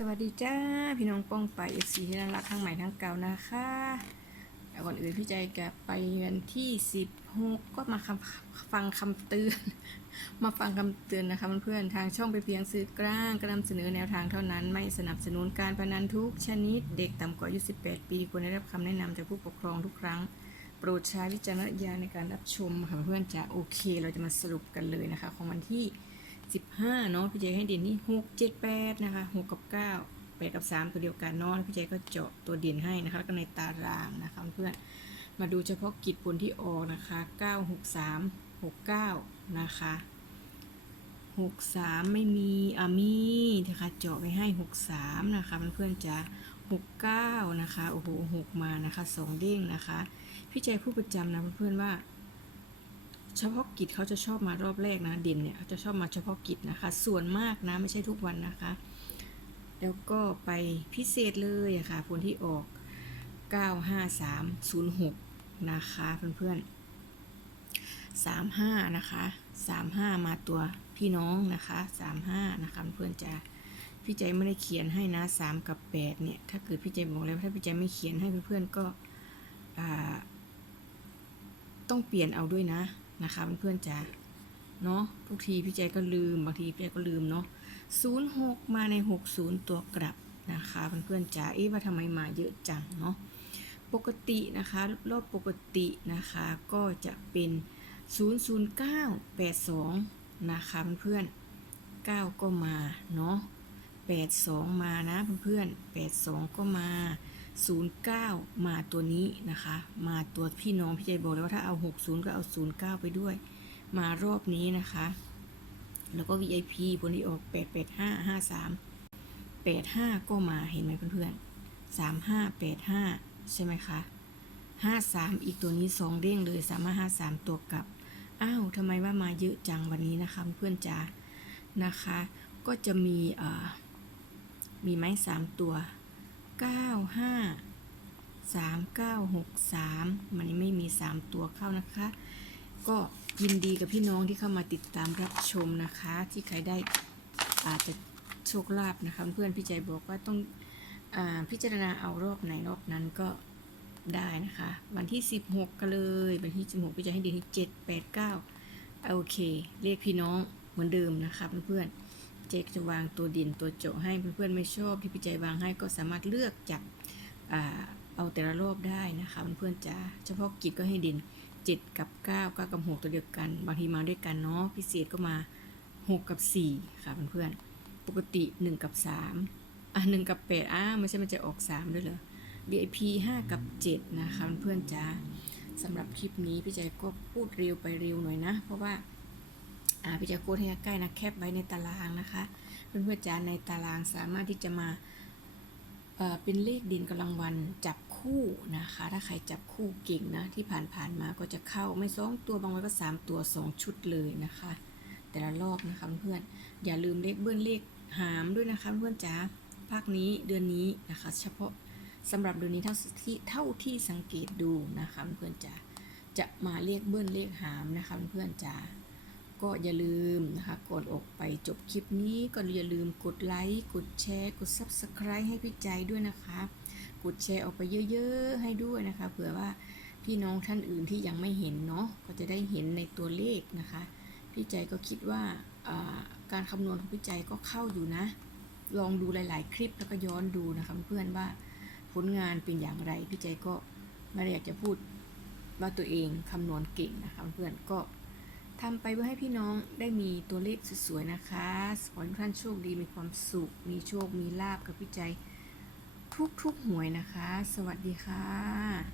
สวัสดีจ้าพี่น้องป้องไปเอฟซีที่น่ารักทั้งใหม่ทั้งเก่านะคะแต่ก่อนอื่นพี่ใจกับไปวันที่สิบหกก็มาฟังคำเตือน มาฟังคำเตือนนะคะเพื่อนๆทางช่องไปเพียงสื่อกลางก็นำเสนอแนวทางเท่านั้น ไม่สนับสนุนการพนันทุกชนิด เด็กต่ำกว่าอายุ18 ปีควรได้รับคำแนะนำจากผู้ปกครองทุกครั้ง โปรดใช้วิจารณญาณในการรับชมค่ะเพื่อนจะโอเค เราจะมาสรุปกันเลยนะคะ ของวันที่ 15เนาะพี่เจให้เด่นที่6 7 8นะคะ6กับ9 8กับ3ตัวเดียวกันเนาะพี่เจก็เจาะตัวเด่นให้นะคะแล้วก็ในตารางนะคะเพื่อนมาดูเฉพาะกิจผลที่ออกนะคะ9 6 3 6 9นะคะ6 3ไม่มีอ่ามีนะคะเจาะไปให้6 3นะคะเพื่อนๆจะ6 9นะคะโอ้โห6มานะคะสองเด้งนะคะ พี่ใจพูดประจำนะเพื่อนๆว่า เฉพาะกิจเขาจะชอบมารอบแรกนะด่นเนี่ยเขาจะชอบมาเฉพาะกิจนะคะ ส่วนมากนะไม่ใช่ทุกวันนะคะ แล้วก็ไปพิเศษเลยอะค่ะผลที่ออก 95306 นะคะเพื่อนๆ35 นะคะ 35 มาตัวพี่น้องนะคะ 35 นะคะเพื่อนจะพี่ใจไม่ได้เขียนให้นะ 3 กับ 8 เนี่ย ถ้าเกิดพี่ใจบอกแล้วถ้าพี่ใจไม่เขียนให้เพื่อนๆก็ต้องเปลี่ยนเอาด้วยนะ นะคะเพื่อนๆจ๋าเนาะทุกทีพี่ใจก็ลืมบางทีพี่ใจก็ลืมเนาะ06มาใน60ตัวกลับนะคะเพื่อนๆจ๋าเอ๊ะว่าทำไมมาเยอะจังเนาะปกตินะคะรอบปกตินะคะก็จะเป็น00982นะคะเพื่อนๆ9ก็มาเนาะ82 มานะเพื่อนๆ82 ก็มา 09 มาตัวนี้นะคะ มาตัวพี่น้องพี่ใจบอกแล้วว่าถ้าเอา 60 ก็เอา 09 ไปด้วย มารอบนี้นะคะ แล้วก็ VIP ผลที่ออก 885 53 85 ก็มาเห็นไหมเพื่อนๆ 35 85 ใช่ไหมคะ53 อีกตัวนี้ 2เด้งเลย3553 ตัวกลับ อ้าวทำไมว่ามาเยอะจังวันนี้นะคะเพื่อนจ๋านะคะ ก็จะมีเอ่อมีไหม3ตัว 9 5 3 9 6 3 มันไม่มี 3 ตัวเข้านะคะ ก็ยินดีกับพี่น้องที่เข้ามาติดตามรับชมนะคะ ที่ใครได้อาจจะโชคลาภนะคะเพื่อนพี่ใจบอกว่าต้องอพิจารณาเอารอบไหนรอบนั้นก็ได้นะคะ วันที่ 16กันเลยวันที่ 16พี่ใจให้ดีที่7 8 9โอเคเรียกพี่น้องเหมือนเดิมนะคะเพื่อนๆ เจกจะวางตัวดินตัวโจให้เพื่อนๆไม่ชอบที่พี่ใจวางให้ก็สามารถเลือกจากอ่าเอาแต่ละรอบได้นะคะเพื่อนๆจะเฉพาะกิจก็ให้ดิน 7 กับ 9 9กับ6ตัวเดียวกัน บางทีมาด้วยกันเนาะพิเศษก็มา 6 กับ 4 ค่ะเพื่อนๆปกติ 1 กับ 3อะ1กับ 8อะไม่ใช่มันจะออก 3 ด้วยเหรอ VIP 5 กับ 7 นะคะเพื่อนๆจ้าสำหรับคลิปนี้พี่ใจก็พูดเร็วไปเร็วหน่อยนะ เพราะว่า อ่าพี่จะโค้ดให้ใกล้นะแคปไว้ในตารางนะคะเพื่อนๆจ้าในตารางสามารถที่จะมาเป็นเลขด่นกำลังวันจับคู่นะคะ ถ้าใครจับคู่เก่งนะที่ผ่านๆมาก็จะเข้าไม่สองตัวบางวันก็สามตัวสองชุดเลยนะคะ แต่ละรอบนะคะเพื่อนอย่าลืมเลขเบิ้ลเลขหามด้วยนะคะเพื่อนจ๋าภาคนี้เดือนนี้นะคะ เฉพาะสำหรับเดือนนี้เท่าที่เท่าที่สังเกตดูนะคะเพื่อนจ๋าจะมาเลขเบิ้ลเลขหามนะคะเพื่อนจ๋า ก็อย่าลืมนะคะ ก่อนออกไปจบคลิปนี้ก็อย่าลืมกดไลค์ กดแชร์ กด Subscribe ให้พี่ใจด้วยนะคะ กดแชร์ออกไปเยอะๆ ให้ด้วยนะคะ เผื่อว่าพี่น้องท่านอื่นที่ยังไม่เห็นเนาะ ก็จะได้เห็นในตัวเลขนะคะ พี่ใจก็คิดว่าอ่าการคำนวณของพี่ใจก็เข้าอยู่นะ ลองดูหลาย ๆ คลิปแล้วก็ย้อนดูนะคะเพื่อนว่าผลงานเป็นอย่างไร พี่ใจก็ไม่ได้อยากจะพูดว่าตัวเองคำนวณเก่งนะคะเพื่อนก็ ทำไปเพื่อให้พี่น้องได้มีตัวเลขสวยๆนะคะขอให้ท่านโชคดีมีความสุข มีโชค มีลาบกับพี่ใจ ทุกๆหวยนะคะ สวัสดีค่ะ